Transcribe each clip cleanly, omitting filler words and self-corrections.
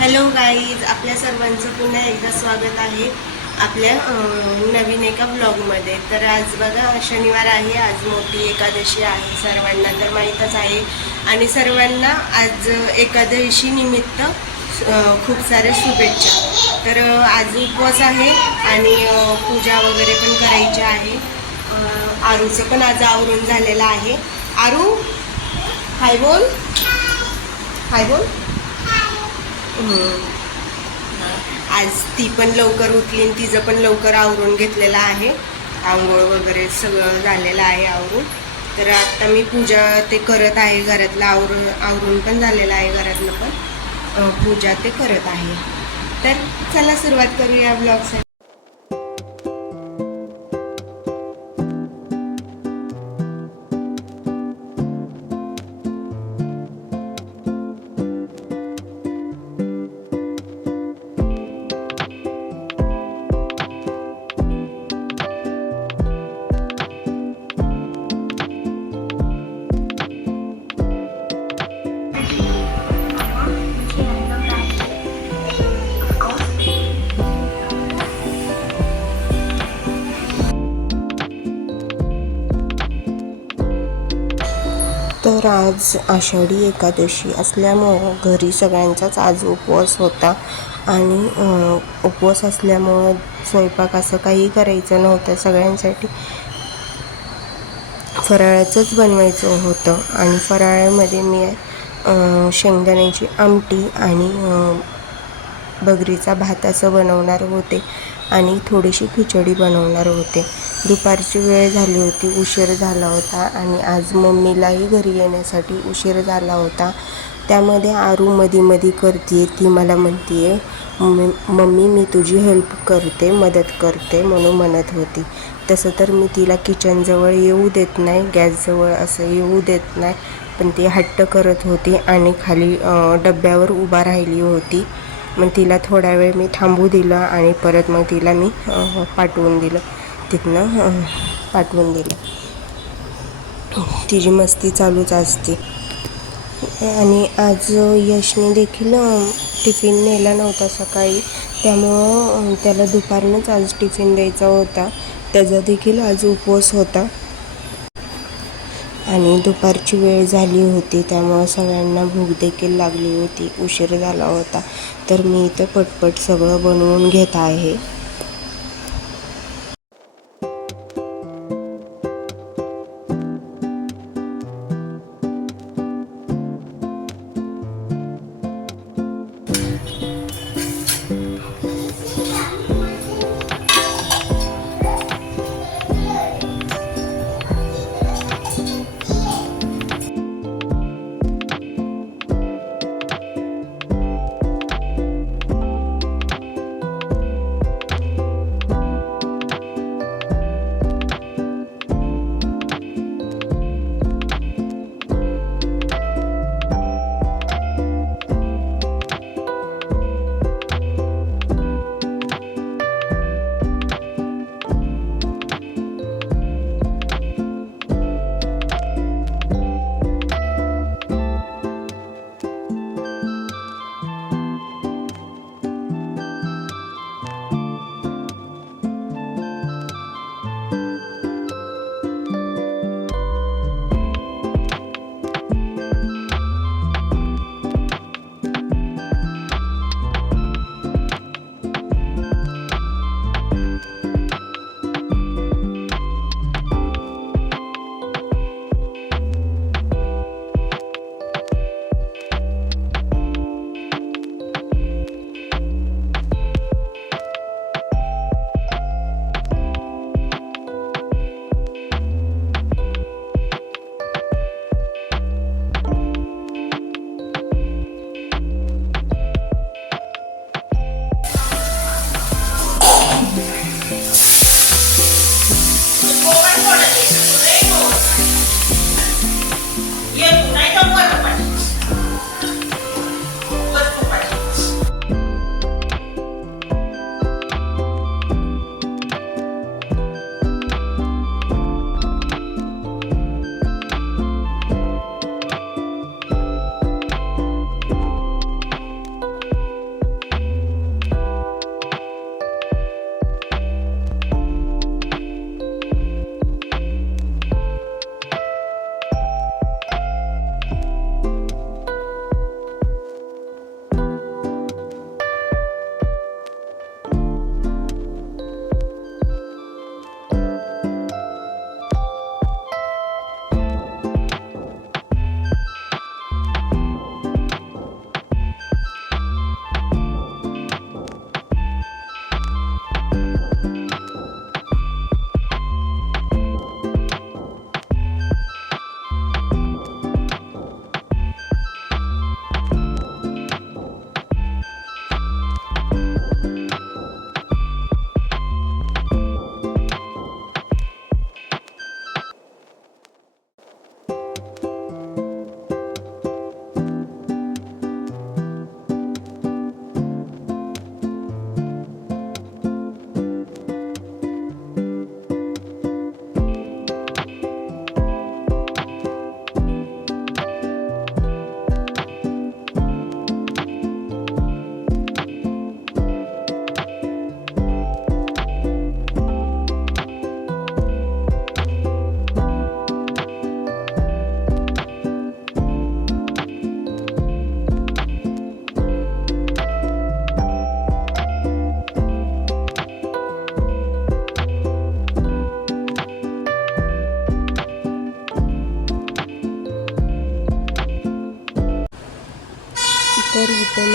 Hello guys, आपल्या सर्वांचं पुन्हा एकदा स्वागत आहे आपल्या नवीन एका ब्लॉगमध्ये. तर आज बघा शनिवार आहे, आज मोठी एकादशी आहे, सर्वांना तर माहीतच आहे. आणि सर्वांना आज एकादशी निमित्त खूप साऱ्या शुभेच्छा. तर आज उपवास आहे आणि पूजा वगैरे पण करायची आहे. आरूचं पण आज आवरून झालेलं आहे. आरू हाय बोल, हाय बोल. आज ती पण लवकर उठली आणि तिचं पण लवकर आवरून घेतलेलं आहे. आंघोळ वगैरे सगळं झालेलं आहे आवरून. तर आता मी पूजा ते करत आहे, घरातलं आवरून पण झालेलं आहे, घरातलं पण पूजा ते करत आहे. तर चला सुरुवात करूया ब्लॉगसाठी. तर आज आषाढी एकादशी असल्यामुळं घरी सगळ्यांचाच आज उपवास होता आणि उपवास असल्यामुळं स्वयंपाक असं काही करायचं नव्हतं. सगळ्यांसाठी फराळाचंच बनवायचं होतं आणि फराळामध्ये मी शेंगदाण्याची आमटी आणि बगरीचा भात असं बनवणार होते आणि थोडीशी खिचडी बनवणार होते. दुपारची वेळ झाली होती, उशीर झाला होता आणि आज मम्मीलाही घरी येण्यासाठी उशीर झाला होता. त्यामध्ये आरू मधी करते, ती मला म्हणते आहे मम्मी मी तुझी हेल्प करते, मदत करते म्हणून म्हणत होती. तसं तर मी तिला किचनजवळ येऊ देत नाही, गॅसजवळ असं येऊ देत नाही, पण ती हट्ट करत होती आणि खाली डब्यावर उभा राहिली होती. मग तिला थोडा वेळ मी थांबू दिलं आणि परत मग तिला मी पाठवून दिलं, तिथनं पाठवून दिलं. तिची मस्ती चालूच असते. आणि आज यशने देखील टिफिन नेला नव्हता सकाळी, त्यामुळं त्याला दुपारनंच आज टिफिन द्यायचा होता. त्याचा देखील आज उपवास होता आणि दुपारची वेळ झाली होती, त्यामुळं सगळ्यांना भूक देखील लागली होती, उशीर झाला होता. तर मी इथं पटपट सगळं बनवून घेत आहे.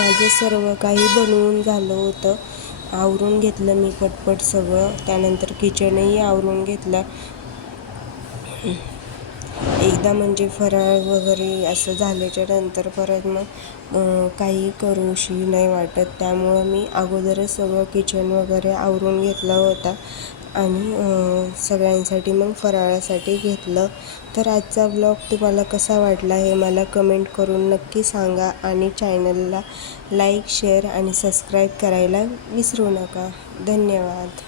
माझं सर्व काही बनवून झालं होतं. आवरून घेतलं मी पटपट सगळं. त्यानंतर किचनही आवरून घेतलं. एकदा म्हणजे फराळ वगैरे असं झाल्याच्या नंतर परत मग काही करूशी नाही वाटत. त्यामुळं मी अगोदरच सगळं किचन वगैरे आवरून घेतला होता आणि सगळ्यांसाठी मग फराळासाठी घेतलं. तर आजचा ब्लॉग तुम्हाला कसा वाटला हे मला कमेंट करून नक्की सांगा आणि चॅनलला लाईक, शेअर आणि सबस्क्राईब करायला विसरू नका. धन्यवाद.